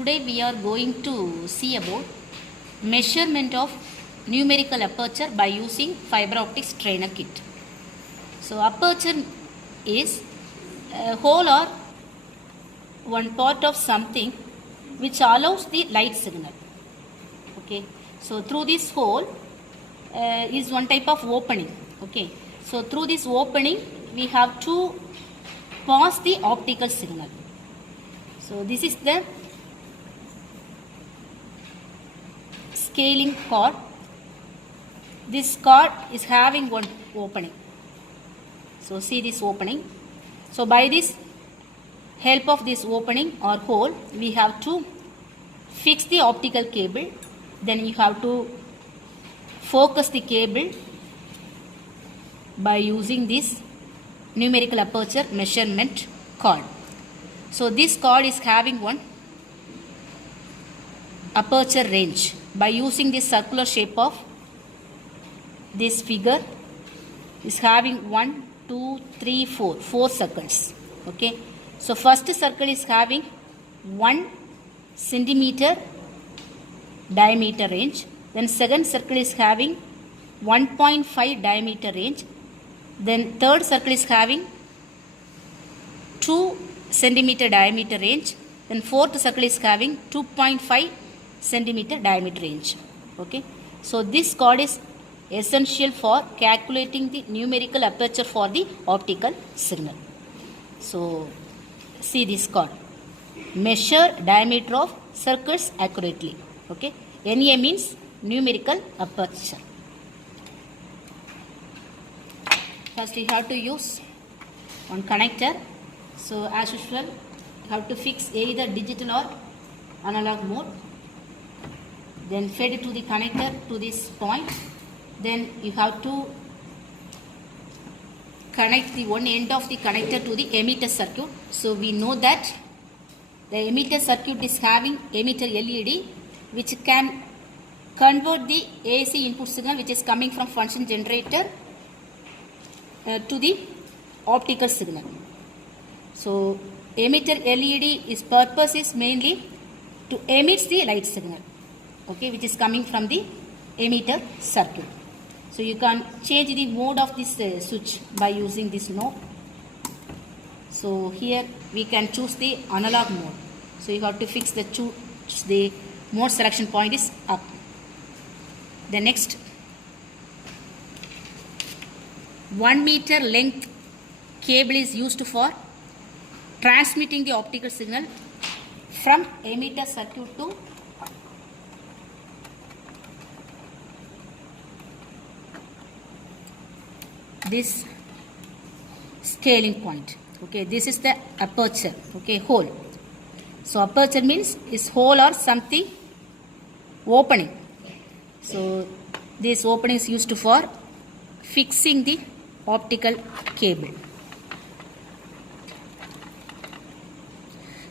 Today we are going to see about measurement of numerical aperture by using fiber optic strainer kit. So aperture is a hole or one part of something which allows the light signal. Okay, so through this hole is one type of opening. Okay, so through this opening we have to pass the optical signal. So this is the scaling cord. This cord is having one opening. So see this opening. So by this help of this opening or hole, we have to fix the optical cable. Then you have to focus the cable by using this numerical aperture measurement cord. So this cord is having one aperture range. By using this circular shape of this figure is having 1, 2, 3, 4 circles. Okay, so first circle is having 1 centimeter diameter range. Then second circle is having 1.5 diameter range. Then third circle is having 2 centimeter diameter range. Then fourth circle is having 2.5 centimeter diameter range. Okay, so this cord is essential for calculating the numerical aperture for the optical signal. So see this cord. Measure diameter of circles accurately. Okay, NA means numerical aperture. First you have to use one connector. So as usual you have to fix either digital or analog mode. Then fed it to the connector to this point. Then you have to connect the one end of the connector to the emitter circuit. So we know that the emitter circuit is having emitter LED which can convert the AC input signal which is coming from function generator to the optical signal. So emitter LED is purpose is mainly to emit the light signal. Okay, which is coming from the emitter circuit. So you can change the mode of this switch by using this knob. So here we can choose the analog mode. So you have to fix the mode selection point is up. The next 1 meter length cable is used for transmitting the optical signal from emitter circuit to this scaling point. Okay, this is the aperture. Okay, hole. So aperture means is hole or something opening. So this opening is used for fixing the optical cable.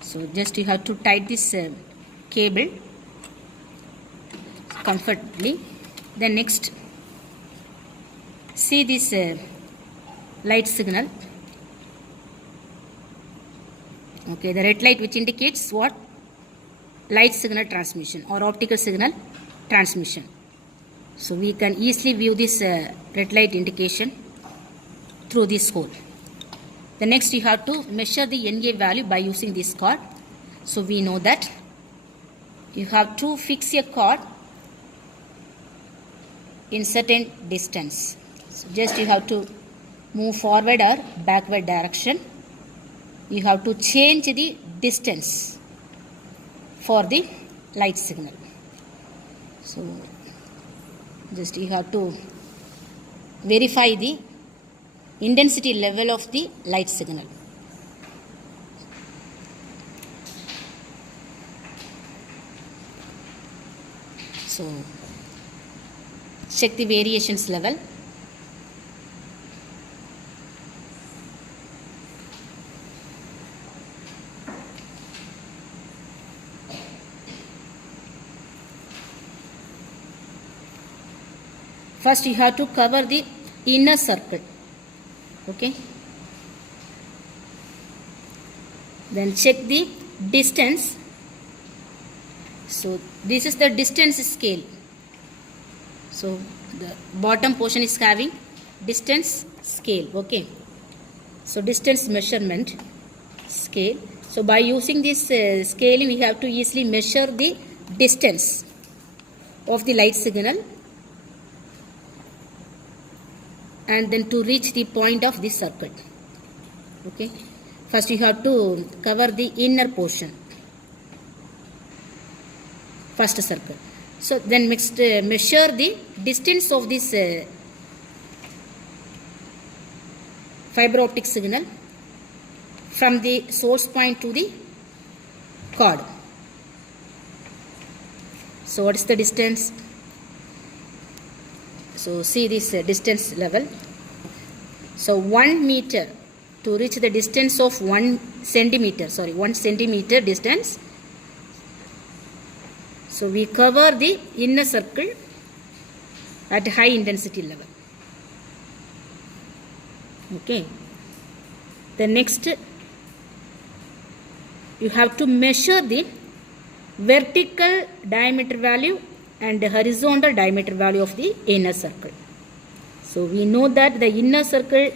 So just you have to tight this cable comfortably. Then next see this light signal. Okay, the red light which indicates what? Light signal transmission or optical signal transmission. So we can easily view this red light indication through this hole. The next you have to measure the NA value by using this cord. So we know that you have to fix a cord in certain distance. So just you have to move forward or backward direction. You have to change the distance for the light signal. So just you have to verify the intensity level of the light signal. So check the variations level. First you have to cover the inner circle. Okay, then check the distance So this is the distance scale. So the bottom portion is having distance scale. Okay, so distance measurement scale. So by using this scale, we have to easily measure the distance of the light signal and then to reach the point of this circle. Okay, first you have to cover the inner portion, first circle. So then next measure the distance of this fiber optic signal from the source point to the cord. So what is the distance? So see this distance level. So 1 meter to reach the distance of 1 centimeter distance. So we cover the inner circle at high intensity level. Okay. The next, you have to measure the vertical diameter value and the horizontal diameter value of the inner circle. So we know that the inner circle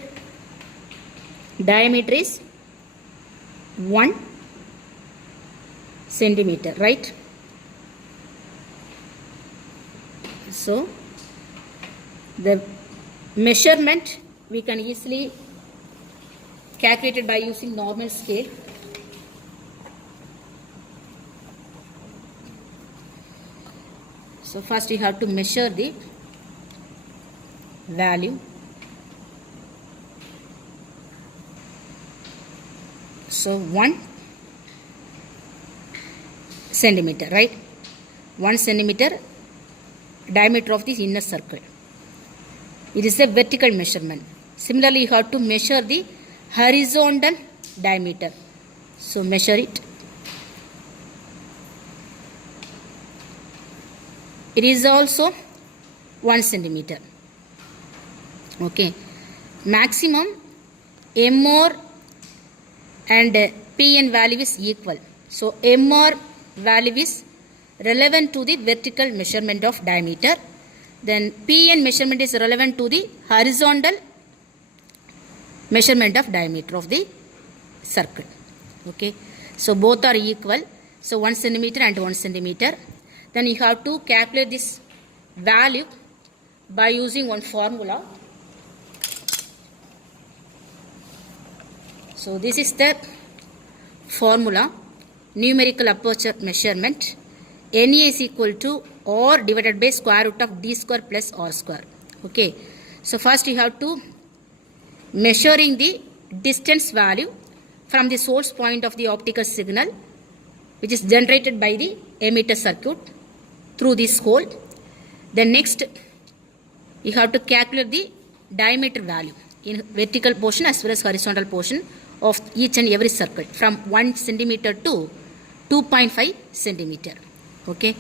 diameter is 1 centimeter, right? So the measurement we can easily calculate it by using normal scale. So first you have to measure the value. So 1 centimeter, right? 1 centimeter diameter of this inner circle. It is a vertical measurement. Similarly, you have to measure the horizontal diameter. So measure it. It is also 1 centimeter. Okay. Maximum MR and PN value is equal. So MR value is relevant to the vertical measurement of diameter. Then PN measurement is relevant to the horizontal measurement of diameter of the circle. Okay. So both are equal. So 1 centimeter and 1 centimeter. Then you have to calculate this value by using one formula. So this is the formula, numerical aperture measurement. NA is equal to R divided by square root of D square plus R square. Okay. So first you have to measuring the distance value from the source point of the optical signal, which is generated by the emitter circuit through this hole. Then next you have to calculate the diameter value in vertical portion as well as horizontal portion of each and every circle from 1 centimeter to 2.5 centimeter. Okay.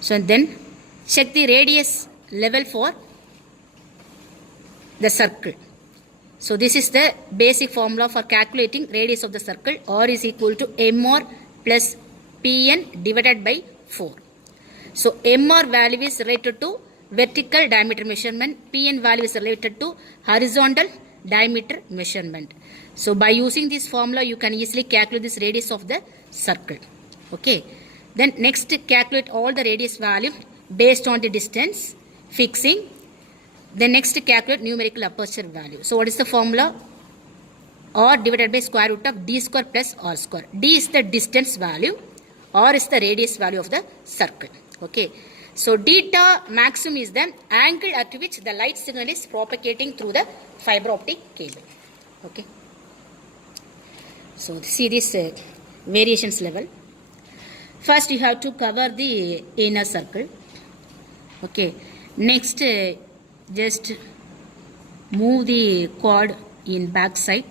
So then check the radius level for the circle. So this is the basic formula for calculating radius of the circle. R is equal to MR plus PN divided by 4. So MR value is related to vertical diameter measurement. PN value is related to horizontal diameter measurement. So by using this formula, you can easily calculate this radius of the circle. Okay. Then next calculate all the radius value based on the distance fixing. Then next calculate numerical aperture value. So what is the formula? R divided by square root of D square plus R square. D is the distance value. R is the radius value of the circle. Okay. So delta maximum is the angle at which the light signal is propagating through the fiber optic cable. Okay. So see this variations level. First you have to cover the inner circle. Okay. Next just move the cord in back side.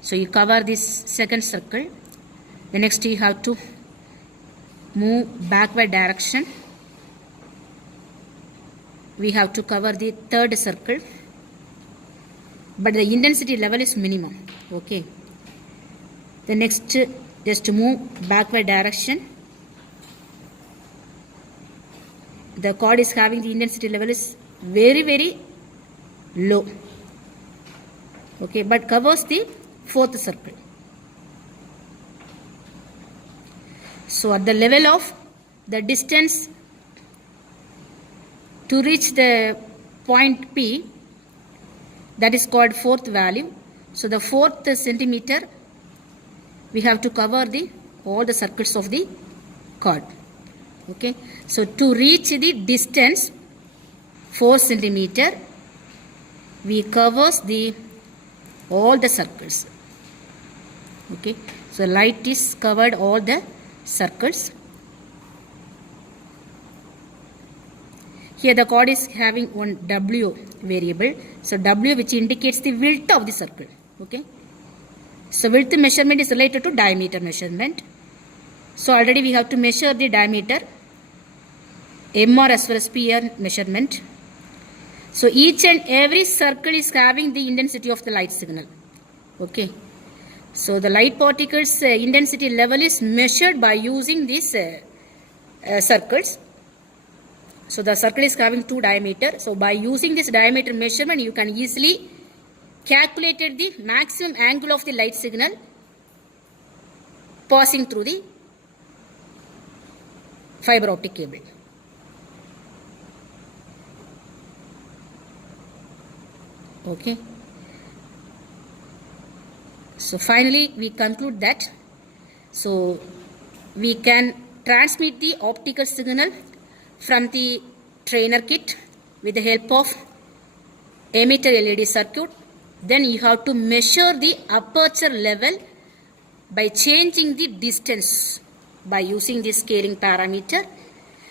So you cover this second circle. The next you have to move backward direction. We have to cover the third circle, but the intensity level is minimum. Okay. The next just move backward direction. the cord is having the intensity level is very, very low. Okay, but covers the fourth circle. So at the level of the distance to reach the point P, that is called fourth value. So the fourth centimeter, we have to cover all the circles of the cord. Okay, so to reach the distance 4 centimeter, we covers all the circles. Okay, so light is covered all the circles. Here the cord is having one W variable. So W, which indicates the width of the circle. Okay, so width measurement is related to diameter measurement. So already we have to measure the diameter, MR as well as PR measurement. So each and every circle is having the intensity of the light signal. Okay, so the light particles intensity level is measured by using these circles. So the circle is having 2 diameter. So by using this diameter measurement, you can easily calculate the maximum angle of the light signal passing through the fiber optic cable. Okay. So finally we conclude that so we can transmit the optical signal from the trainer kit with the help of emitter LED circuit. Then you have to measure the aperture level by changing the distance by using the scaling parameter.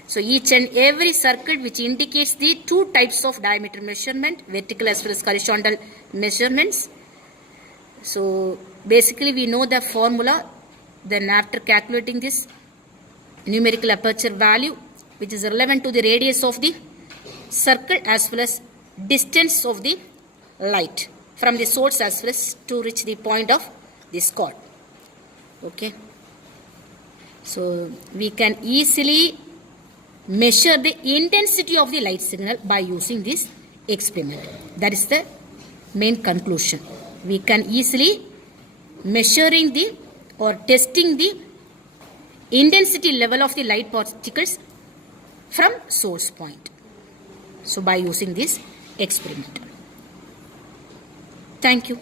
So each and every circle which indicates the 2 types of diameter measurement, vertical as well as horizontal measurements. So basically we know the formula. Then after calculating this numerical aperture value, which is relevant to the radius of the circle as well as distance of the light from the source as well as to reach the point of this cord. Okay, so we can easily measure the intensity of the light signal by using this experiment. That is the main conclusion. We can easily measuring or testing the intensity level of the light particles from source point. So by using this experiment. Thank you.